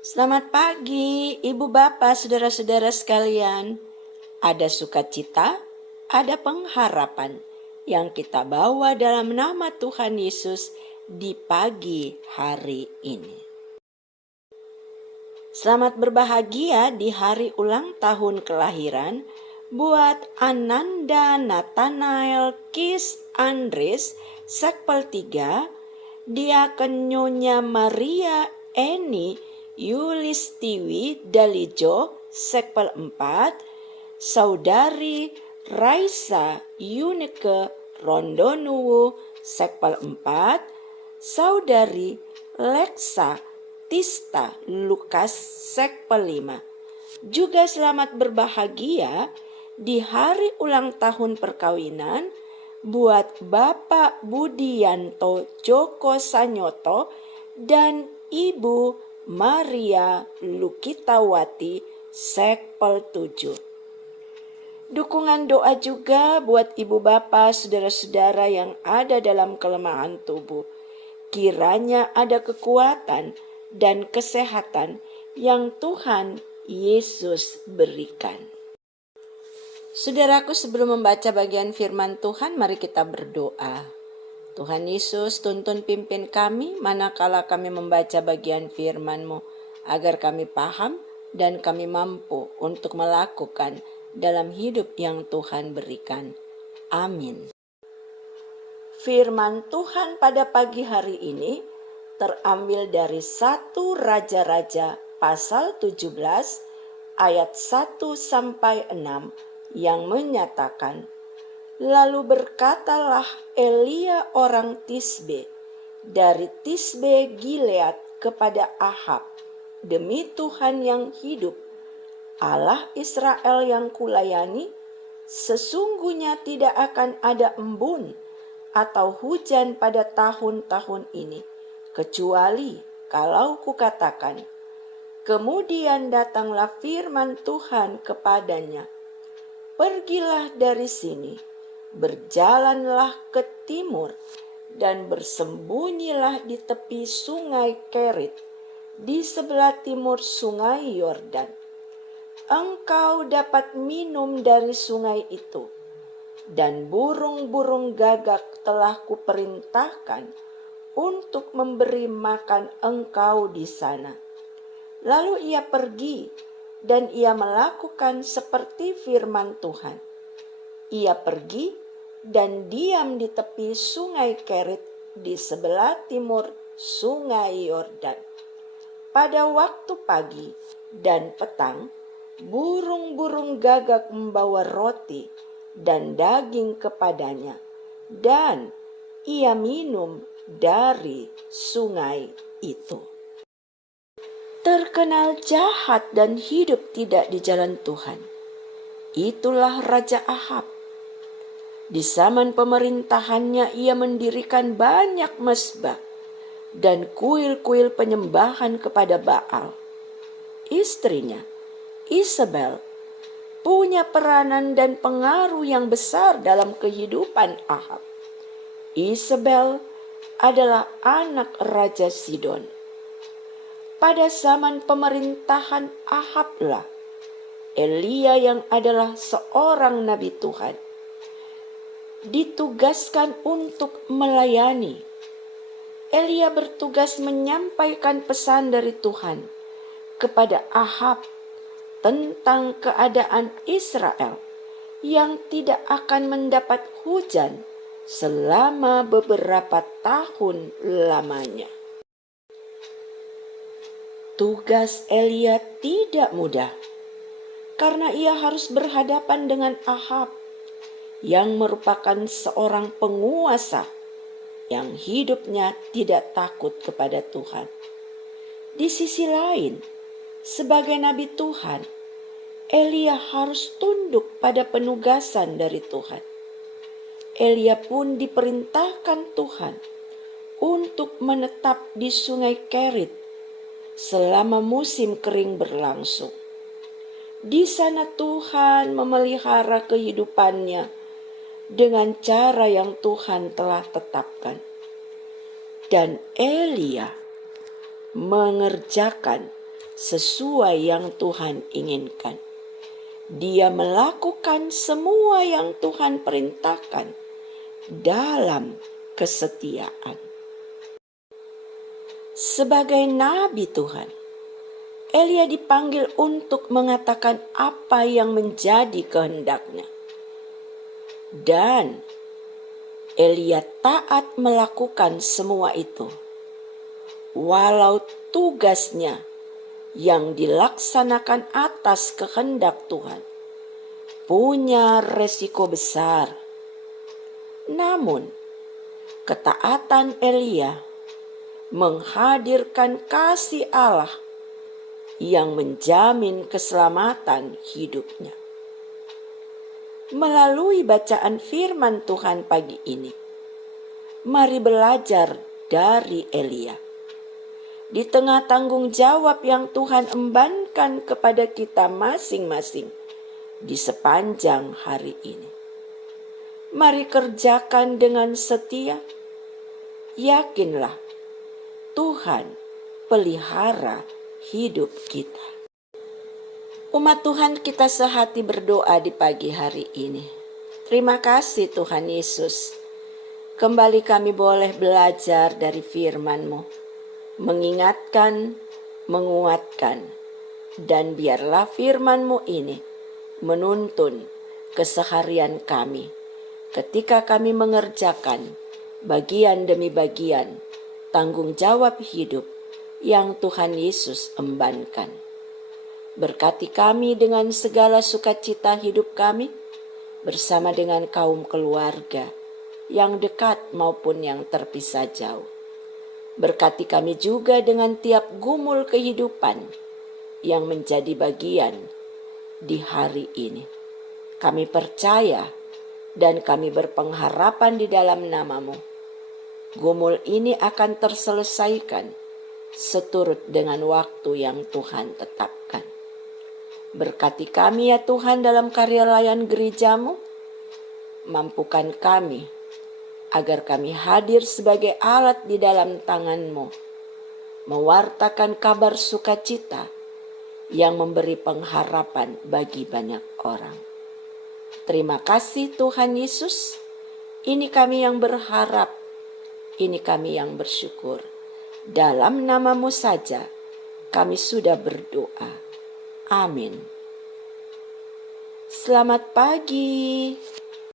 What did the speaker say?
Selamat pagi, Ibu Bapak, saudara-saudara sekalian. Ada sukacita, ada pengharapan yang kita bawa dalam nama Tuhan Yesus di pagi hari ini. Selamat berbahagia di hari ulang tahun kelahiran buat Ananda Nathanael Kis Andres Sekpel 3, Diaken Nyonya Maria Eni Yulistiwi Dalijo Sekpel 4, Saudari Raisa Yunike Rondonuwu Sekpel 4, Saudari Leksa Tista Lukas Sekpel 5. Juga selamat berbahagia di hari ulang tahun perkawinan buat Bapak Budianto Joko Sanyoto dan Ibu Maria Lukitawati Sekpel 7. Dukungan doa juga buat ibu bapak, saudara-saudara yang ada dalam kelemahan tubuh. Kiranya ada kekuatan dan kesehatan yang Tuhan Yesus berikan. Saudaraku, sebelum membaca bagian firman Tuhan, mari kita berdoa. Tuhan Yesus, tuntun pimpin kami manakala kami membaca bagian firman-Mu, agar kami paham dan kami mampu untuk melakukan dalam hidup yang Tuhan berikan. Amin. Firman Tuhan pada pagi hari ini terambil dari 1 Raja-Raja pasal 17 ayat 1 sampai 6 yang menyatakan, lalu berkatalah Elia orang Tisbe dari Tisbe Gilead kepada Ahab, demi Tuhan yang hidup, Allah Israel yang kulayani, sesungguhnya tidak akan ada embun atau hujan pada tahun-tahun ini, kecuali kalau kukatakan. Kemudian datanglah firman Tuhan kepadanya, pergilah dari sini, berjalanlah ke timur, dan bersembunyilah di tepi sungai Kerit, di sebelah timur sungai Yordan. Engkau dapat minum dari sungai itu, dan burung-burung gagak telah kuperintahkan untuk memberi makan engkau di sana. Lalu ia pergi, dan ia melakukan seperti firman Tuhan. Ia pergi dan diam di tepi sungai Kerit di sebelah timur sungai Yordan. Pada waktu pagi dan petang, burung-burung gagak membawa roti dan daging kepadanya, dan ia minum dari sungai itu. Terkenal jahat dan hidup tidak di jalan Tuhan. Itulah Raja Ahab. Di zaman pemerintahannya ia mendirikan banyak mezbah dan kuil-kuil penyembahan kepada Baal. Istrinya, Isabel, punya peranan dan pengaruh yang besar dalam kehidupan Ahab. Isabel adalah anak Raja Sidon. Pada zaman pemerintahan Ahablah, Elia yang adalah seorang nabi Tuhan ditugaskan untuk melayani. Elia bertugas menyampaikan pesan dari Tuhan kepada Ahab tentang keadaan Israel yang tidak akan mendapat hujan selama beberapa tahun lamanya. Tugas Elia tidak mudah, karena ia harus berhadapan dengan Ahab yang merupakan seorang penguasa yang hidupnya tidak takut kepada Tuhan. Di sisi lain, sebagai nabi Tuhan, Elia harus tunduk pada penugasan dari Tuhan. Elia pun diperintahkan Tuhan untuk menetap di sungai Kerit selama musim kering berlangsung. Di sana Tuhan memelihara kehidupannya dengan cara yang Tuhan telah tetapkan. Dan Elia mengerjakan sesuai yang Tuhan inginkan. Dia melakukan semua yang Tuhan perintahkan dalam kesetiaan. Sebagai nabi Tuhan, Elia dipanggil untuk mengatakan apa yang menjadi kehendaknya. Dan Elia taat melakukan semua itu. Walau tugasnya yang dilaksanakan atas kehendak Tuhan punya resiko besar. Namun, ketaatan Elia menghadirkan kasih Allah yang menjamin keselamatan hidupnya. Melalui bacaan firman Tuhan pagi ini, mari belajar dari Elia. Di tengah tanggung jawab yang Tuhan embankan kepada kita masing-masing di sepanjang hari ini, mari kerjakan dengan setia. Yakinlah Tuhan pelihara hidup kita. Umat Tuhan, kita sehati berdoa di pagi hari ini. Terima kasih Tuhan Yesus. Kembali kami boleh belajar dari firman-Mu, mengingatkan, menguatkan, dan biarlah firman-Mu ini menuntun keseharian kami ketika kami mengerjakan bagian demi bagian tanggung jawab hidup yang Tuhan Yesus embankan. Berkati kami dengan segala sukacita hidup kami bersama dengan kaum keluarga yang dekat maupun yang terpisah jauh. Berkati kami juga dengan tiap gumul kehidupan yang menjadi bagian di hari ini. Kami percaya dan kami berpengharapan di dalam nama-Mu. Gumul ini akan terselesaikan seturut dengan waktu yang Tuhan tetapkan. Berkati kami ya Tuhan dalam karya layan gereja-Mu. Mampukan kami agar kami hadir sebagai alat di dalam tangan-Mu, mewartakan kabar sukacita yang memberi pengharapan bagi banyak orang. Terima kasih Tuhan Yesus. Ini kami yang berharap, ini kami yang bersyukur. Dalam nama-Mu saja kami sudah berdoa. Amin. Selamat pagi.